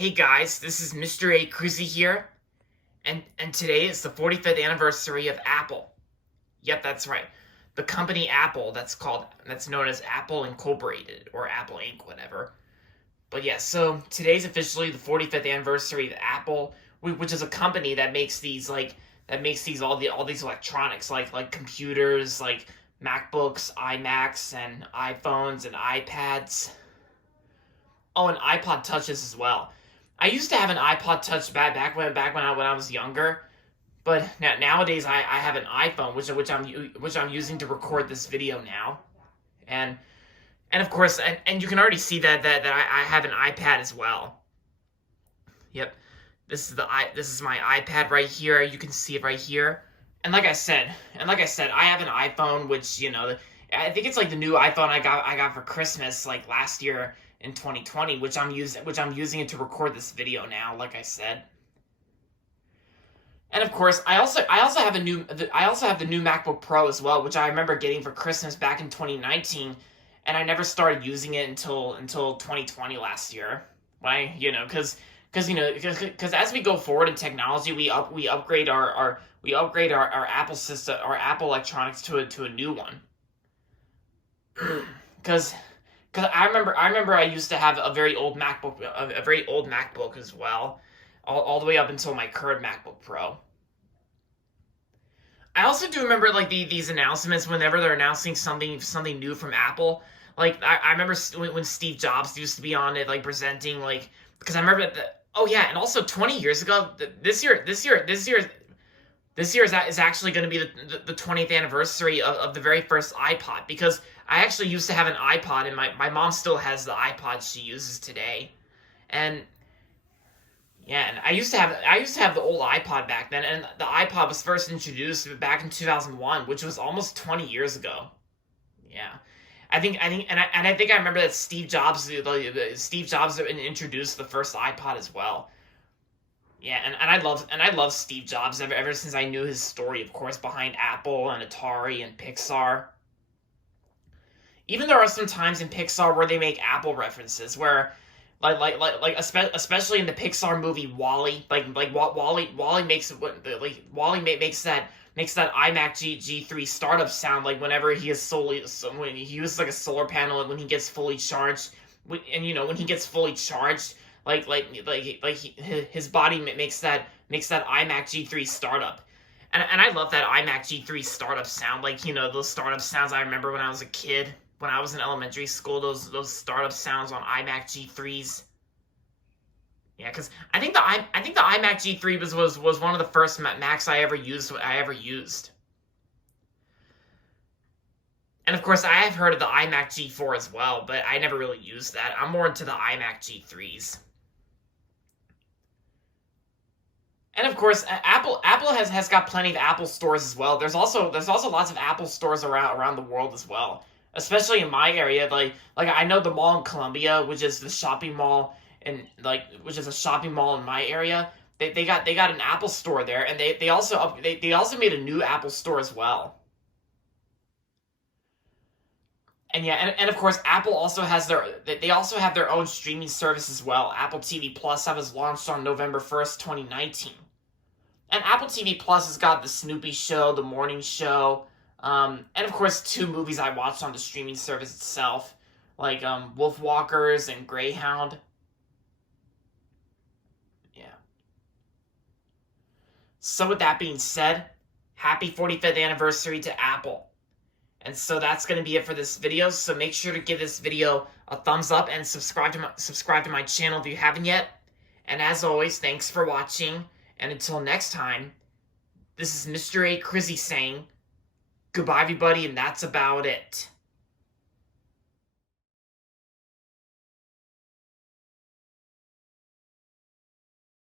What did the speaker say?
Hey guys, this is Mr. A. Cruzy here, and today is the 45th anniversary of Apple. Yep, that's right. The company Apple, that's known as Apple Incorporated, or Apple Inc., whatever. But yeah, so today's officially the 45th anniversary of Apple, which is a company that makes all these electronics, like computers, like MacBooks, iMacs, and iPhones, and iPads. Oh, and iPod Touches as well. I used to have an iPod Touch back when I was younger, but nowadays I have an iPhone which I'm using to record this video now, and and of course and you can already see that I have an iPad as well. Yep, this is my iPad right here. You can see it right here, and like I said, I have an iPhone which I think it's like the new iPhone I got for Christmas like last year in 2020, which I'm using it to record this video now, like I said. And of course, I also have the new MacBook Pro as well, which I remember getting for Christmas back in 2019, and I never started using it until 2020 last year. When because as we go forward in technology, we upgrade our Apple system, our Apple electronics to a new one. Because I remember I used to have a very old MacBook as well, all the way up until my current MacBook Pro. I also do remember like these announcements whenever they're announcing something new from Apple. Like I remember when Steve Jobs used to be on it, like presenting, like, because I remember that. Oh yeah, and also 20 years ago, this year is actually going to be the 20th anniversary of the very first iPod, because I actually used to have an iPod, and my mom still has the iPod she uses today. And yeah, and I used to have the old iPod back then, and the iPod was first introduced back in 2001, which was almost 20 years ago. Yeah. I think I remember that Steve Jobs introduced the first iPod as well. Yeah, and I love Steve Jobs ever since I knew his story, of course, behind Apple and Atari and Pixar. Even there are some times in Pixar where they make Apple references, where especially in the Pixar movie WALL-E, Wally makes that iMac G3 startup sound, like whenever he is when he uses like a solar panel, and when he gets fully charged, and when he gets fully charged, his body makes that iMac G3 startup. And I love that iMac G3 startup sound, like, those startup sounds I remember when I was a kid, when I was in elementary school, those startup sounds on iMac G3s. Yeah, because I think the iMac G3 was one of the first Macs I ever used. And of course, I have heard of the iMac G4 as well, but I never really used that. I'm more into the iMac G3s. And of course, Apple has got plenty of Apple stores as well. There's also lots of Apple stores around the world as well. Especially in my area, like I know the mall in Columbia, which is the shopping mall, and which is a shopping mall in my area. They got an Apple store there, and they also made a new Apple store as well. And yeah, and of course, Apple also has they also have their own streaming service as well. Apple TV Plus that was launched on November 1st, 2019. And Apple TV Plus has got the Snoopy Show, the Morning Show, and of course, two movies I watched on the streaming service itself, like Wolfwalkers and Greyhound. Yeah. So with that being said, happy 45th anniversary to Apple. And so that's going to be it for this video. So make sure to give this video a thumbs up and subscribe to my channel if you haven't yet. And as always, thanks for watching. And until next time, this is Mr. A. Crizzy saying goodbye, everybody, and that's about it.